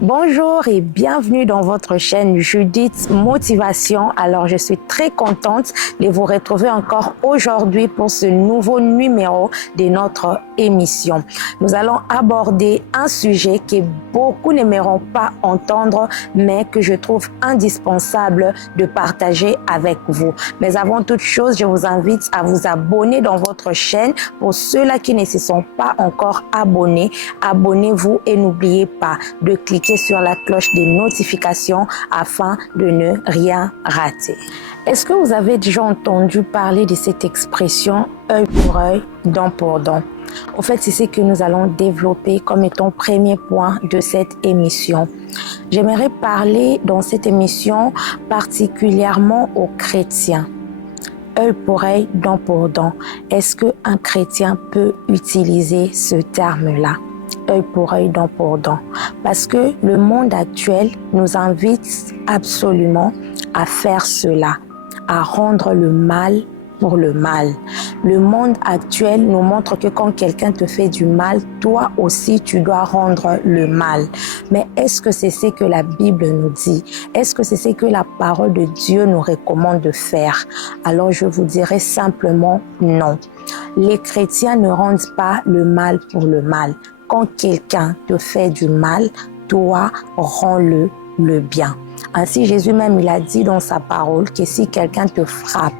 Bonjour et bienvenue dans votre chaîne Judith Motivation. Alors, je suis très contente de vous retrouver encore aujourd'hui pour ce nouveau numéro de notre émission. Nous allons aborder un sujet que beaucoup n'aimeront pas entendre, mais que je trouve indispensable de partager avec vous. Mais avant toute chose, je vous invite à vous abonner dans votre chaîne. Pour ceux-là qui ne se sont pas encore abonnés, abonnez-vous et n'oubliez pas de cliquer sur la cloche des notifications afin de ne rien rater. Est-ce que vous avez déjà entendu parler de cette expression œil pour œil, dent pour dent? En fait, c'est ce que nous allons développer comme étant premier point de cette émission. J'aimerais parler dans cette émission particulièrement aux chrétiens. Œil pour œil, dent pour dent. Est-ce qu'un chrétien peut utiliser ce terme-là? Œil pour œil, dent pour dent. Parce que le monde actuel nous invite absolument à faire cela, à rendre le mal pour le mal. Le monde actuel nous montre que quand quelqu'un te fait du mal, toi aussi tu dois rendre le mal. Mais est-ce que c'est ce que la Bible nous dit? Est-ce que c'est ce que la parole de Dieu nous recommande de faire? Alors je vous dirais simplement non. Les chrétiens ne rendent pas le mal pour le mal. Quand quelqu'un te fait du mal, toi, rends-le le bien. Ainsi, Jésus même, il a dit dans sa parole que si quelqu'un te frappe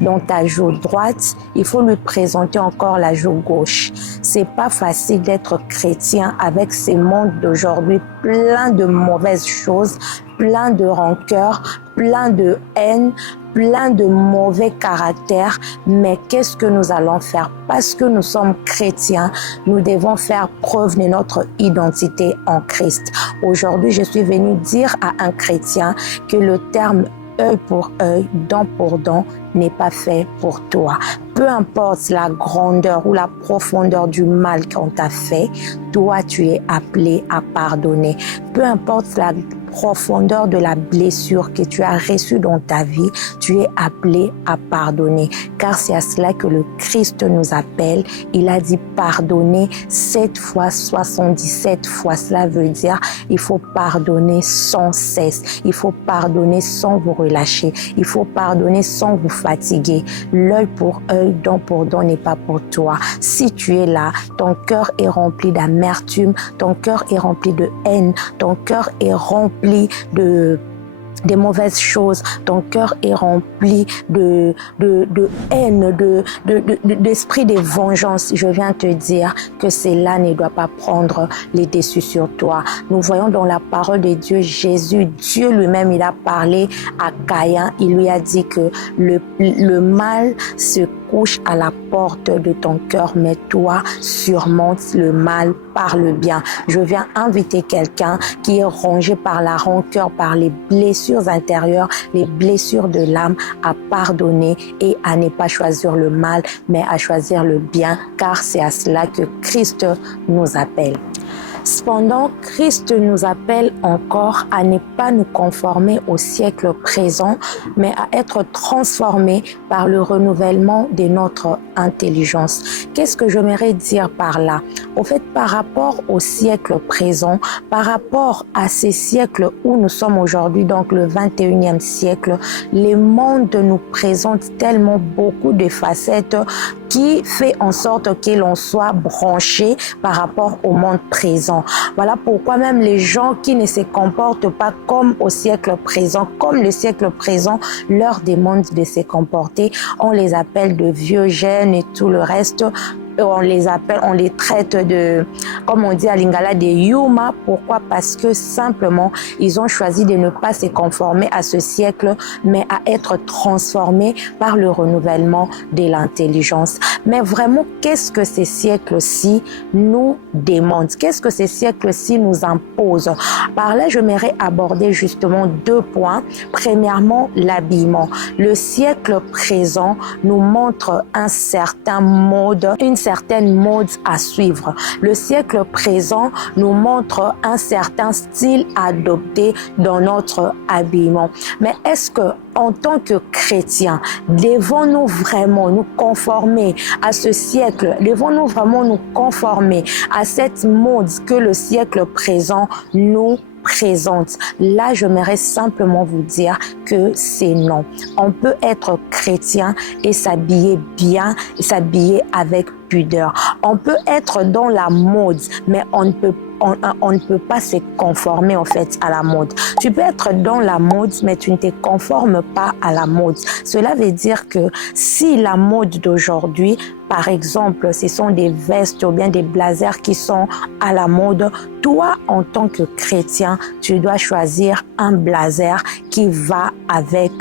dans ta joue droite, il faut lui présenter encore la joue gauche. C'est pas facile d'être chrétien avec ces mondes d'aujourd'hui plein de mauvaises choses, plein de rancœur, plein de haine, plein de mauvais caractères. Mais qu'est-ce que nous allons faire? Parce que nous sommes chrétiens, nous devons faire preuve de notre identité en Christ. Aujourd'hui, je suis venue dire à un chrétien que le terme œil pour œil, dent pour dent n'est pas fait pour toi. Peu importe la grandeur ou la profondeur du mal qu'on t'a fait, toi tu es appelé à pardonner. Peu importe la profondeur de la blessure que tu as reçue dans ta vie, tu es appelé à pardonner. Car c'est à cela que le Christ nous appelle. Il a dit pardonner 7 fois, 77 fois. Cela veut dire il faut pardonner sans cesse. Il faut pardonner sans vous relâcher. Il faut pardonner sans vous fatiguer. L'œil pour œil, dent pour dent n'est pas pour toi. Si tu es là, ton cœur est rempli d'amertume, ton cœur est rempli de haine, ton cœur est rempli des mauvaises choses, ton cœur est rempli de haine, d'esprit de vengeance. Je viens te dire que cela ne doit pas prendre les dessus sur toi. Nous voyons dans la parole de Dieu, Jésus, Dieu lui-même, il a parlé à Caïn. Il lui a dit que le mal se couche à la porte de ton cœur, mais toi, surmonte le mal par le bien. Je viens inviter quelqu'un qui est rongé par la rancœur, par les blessures intérieures, les blessures de l'âme, à pardonner et à ne pas choisir le mal, mais à choisir le bien, car c'est à cela que Christ nous appelle. Cependant, Christ nous appelle encore à ne pas nous conformer au siècle présent, mais à être transformés par le renouvellement de notre intelligence. Qu'est-ce que j'aimerais dire par là? Au fait, par rapport au siècle présent, par rapport à ces siècles où nous sommes aujourd'hui, donc le 21e siècle, le monde nous présente tellement beaucoup de facettes qui fait en sorte que l'on soit branché par rapport au monde présent. Voilà pourquoi même les gens qui ne se comportent pas comme au siècle présent, comme le siècle présent leur demande de se comporter, on les appelle de vieux gènes et tout le reste. On les appelle, on les traite de, comme on dit à Lingala, des Yuma. Pourquoi? Parce que simplement, ils ont choisi de ne pas se conformer à ce siècle, mais à être transformés par le renouvellement de l'intelligence. Mais vraiment, qu'est-ce que ces siècles-ci nous demandent? Qu'est-ce que ces siècles-ci nous imposent? Par là, j'aimerais aborder justement 2 points. Premièrement, l'habillement. Le siècle présent nous montre un certain mode, une certaine mode à suivre. Le siècle présent nous montre un certain style à adopter dans notre habillement. Mais est-ce que en tant que chrétiens, devons-nous vraiment nous conformer à ce siècle? Devons-nous vraiment nous conformer à cette mode que le siècle présent nous présente. Là, j'aimerais simplement vous dire que c'est non. On peut être chrétien et s'habiller bien, et s'habiller avec pudeur. On peut être dans la mode, mais on ne peut pas se conformer en fait à la mode. Tu peux être dans la mode, mais tu ne te conformes pas à la mode. Cela veut dire que si la mode d'aujourd'hui, par exemple, ce sont des vestes ou bien des blazers qui sont à la mode, toi, en tant que chrétien, tu dois choisir un blazer qui va avec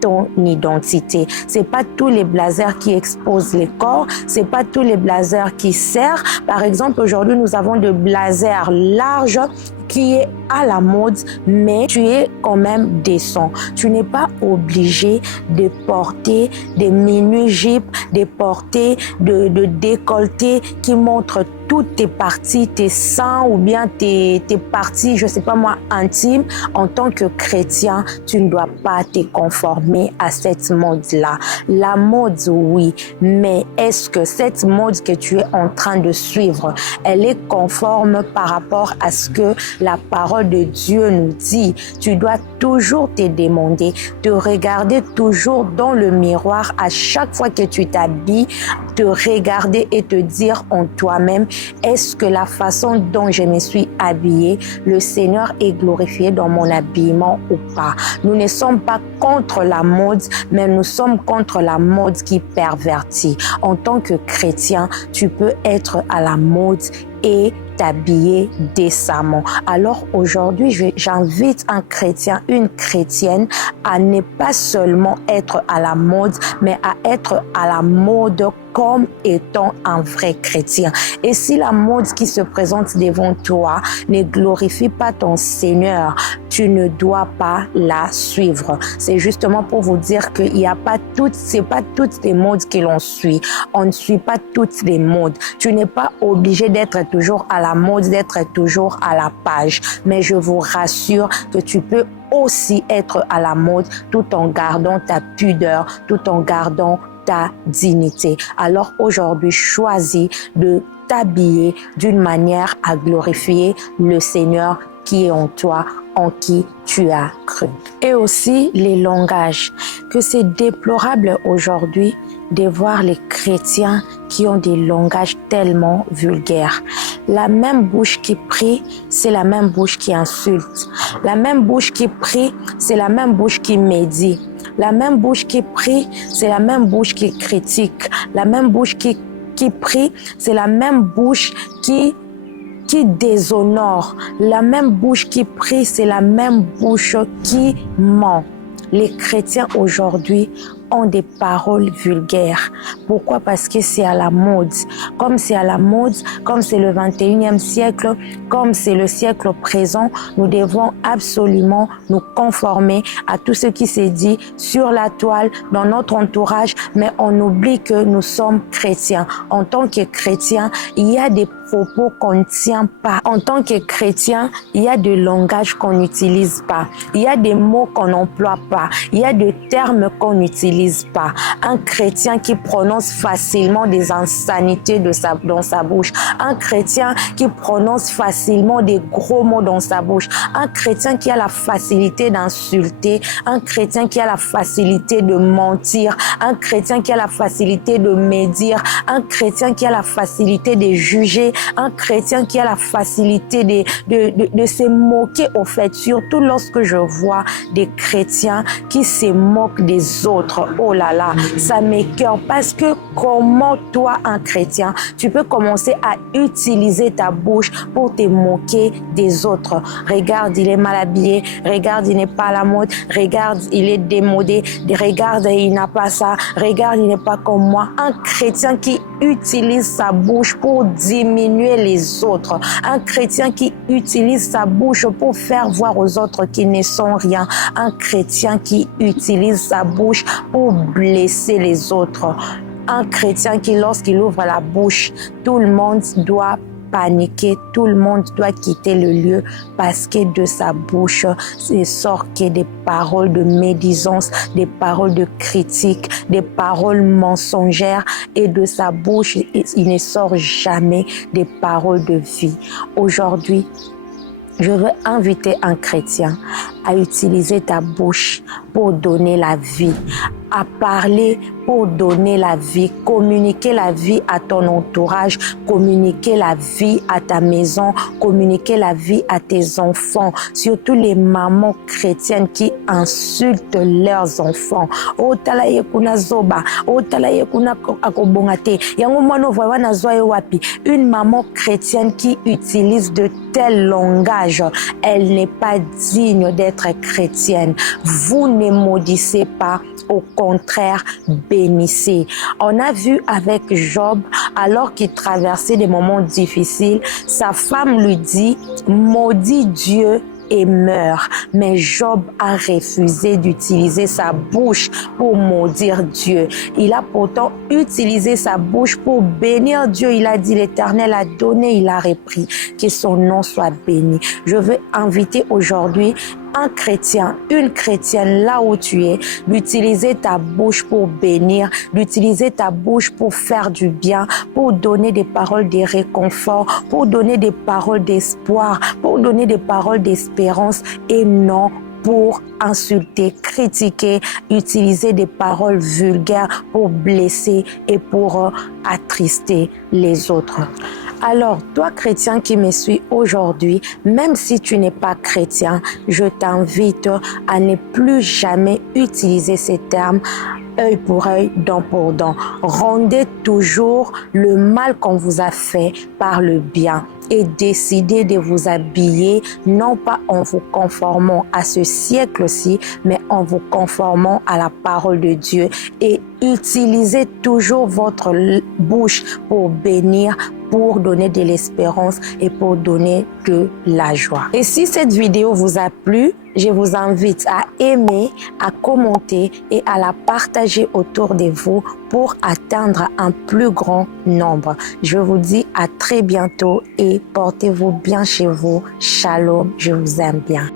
ton identité. C'est pas tous les blazers qui exposent les corps, c'est pas tous les blazers qui serrent. Par exemple, aujourd'hui, nous avons des blazers larges qui est à la mode, mais tu es quand même décent. Tu n'es pas obligé de porter des mini-jupes, de porter de décolletés qui montrent toutes tes parties, tes seins ou bien tes parties, je sais pas moi, intimes. En tant que chrétien, tu ne dois pas te conformer à cette mode-là. La mode, oui, mais est-ce que cette mode que tu es en train de suivre, elle est conforme par rapport à ce que la parole de Dieu nous dit? Tu dois toujours te demander, te regarder toujours dans le miroir à chaque fois que tu t'habilles, te regarder et te dire en toi-même, est-ce que la façon dont je me suis habillée, le Seigneur est glorifié dans mon habillement ou pas? Nous ne sommes pas contre la mode, mais nous sommes contre la mode qui pervertit. En tant que chrétien, tu peux être à la mode et t'habiller décemment. Alors aujourd'hui, j'invite un chrétien, une chrétienne à ne pas seulement être à la mode, mais à être à la mode comme étant un vrai chrétien. Et si la mode qui se présente devant toi ne glorifie pas ton Seigneur, tu ne dois pas la suivre. C'est justement pour vous dire qu'il n'y a pas c'est pas toutes les modes que l'on suit. On ne suit pas toutes les modes. Tu n'es pas obligé d'être toujours à la mode, d'être toujours à la page. Mais je vous rassure que tu peux aussi être à la mode tout en gardant ta pudeur, tout en gardant ta dignité. Alors aujourd'hui, choisis de t'habiller d'une manière à glorifier le Seigneur qui est en toi, en qui tu as cru. Et aussi les langages, que c'est déplorable aujourd'hui de voir les chrétiens qui ont des langages tellement vulgaires. La même bouche qui prie, c'est la même bouche qui insulte. La même bouche qui prie, c'est la même bouche qui médit. La même bouche qui prie, c'est la même bouche qui critique. La même bouche qui prie, c'est la même bouche qui déshonore. La même bouche qui prie, c'est la même bouche qui ment. Les chrétiens aujourd'hui ont des paroles vulgaires. Pourquoi? Parce que c'est à la mode. Comme c'est à la mode, comme c'est le 21e siècle, comme c'est le siècle présent, nous devons absolument nous conformer à tout ce qui s'est dit sur la toile, dans notre entourage, mais on oublie que nous sommes chrétiens. En tant que chrétiens, il y a des propos qu'on ne tient pas. En tant que chrétien, il y a des langages qu'on n'utilise pas. Il y a des mots qu'on n'emploie pas. Il y a des termes qu'on n'utilise pas. Un chrétien qui prononce facilement des insanités dans sa bouche. Un chrétien qui prononce facilement des gros mots dans sa bouche. Un chrétien qui a la facilité d'insulter. Un chrétien qui a la facilité de mentir. Un chrétien qui a la facilité de médire. Un chrétien qui a la facilité de juger. Un chrétien qui a la facilité de se moquer au fait, surtout lorsque je vois des chrétiens qui se moquent des autres. Oh là là, ça m'écoeure parce que comment toi, un chrétien, tu peux commencer à utiliser ta bouche pour te moquer des autres? Regarde, il est mal habillé. Regarde, il n'est pas à la mode. Regarde, il est démodé. Regarde, il n'a pas ça. Regarde, il n'est pas comme moi. Un chrétien qui utilise sa bouche pour diminuer les autres. Un chrétien qui utilise sa bouche pour faire voir aux autres qu'ils ne sont rien. Un chrétien qui utilise sa bouche pour blesser les autres. Un chrétien qui, lorsqu'il ouvre la bouche, tout le monde doit paniquer, tout le monde doit quitter le lieu parce que de sa bouche il sort que des paroles de médisance, des paroles de critique, des paroles mensongères, et de sa bouche il ne sort jamais des paroles de vie. Aujourd'hui, Je veux inviter un chrétien à utiliser ta bouche pour donner la vie, à parler pour donner la vie, communiquer la vie à ton entourage, communiquer la vie à ta maison, communiquer la vie à tes enfants, surtout les mamans chrétiennes qui insultent leurs enfants. Oh tala ye kuna zoba, oh tala ye kuna akobongate. Yango mwana voya na zoe wapi. Une maman chrétienne qui utilise de tels langages, elle n'est pas digne d'être chrétienne. Vous ne maudissez pas, au contraire, bénissez. On a vu avec Job, alors qu'il traversait des moments difficiles, sa femme lui dit, maudis Dieu et meurt. Mais Job a refusé d'utiliser sa bouche pour maudire Dieu. Il a pourtant utilisé sa bouche pour bénir Dieu. Il a dit, l'Éternel a donné, il a repris. Que son nom soit béni. Je veux inviter aujourd'hui un chrétien, une chrétienne là où tu es, d'utiliser ta bouche pour bénir, d'utiliser ta bouche pour faire du bien, pour donner des paroles de réconfort, pour donner des paroles d'espoir, pour donner des paroles d'espérance et non pour insulter, critiquer, utiliser des paroles vulgaires pour blesser et pour attrister les autres. Alors, toi chrétien qui me suis aujourd'hui, même si tu n'es pas chrétien, je t'invite à ne plus jamais utiliser ces termes œil pour œil, dent pour dent. Rendez toujours le mal qu'on vous a fait par le bien et décidez de vous habiller non pas en vous conformant à ce siècle-ci, mais en vous conformant à la parole de Dieu et utilisez toujours votre bouche pour bénir, pour donner de l'espérance et pour donner de la joie. Et si cette vidéo vous a plu, je vous invite à aimer, à commenter et à la partager autour de vous pour atteindre un plus grand nombre. Je vous dis à très bientôt et portez-vous bien chez vous. Shalom, je vous aime bien.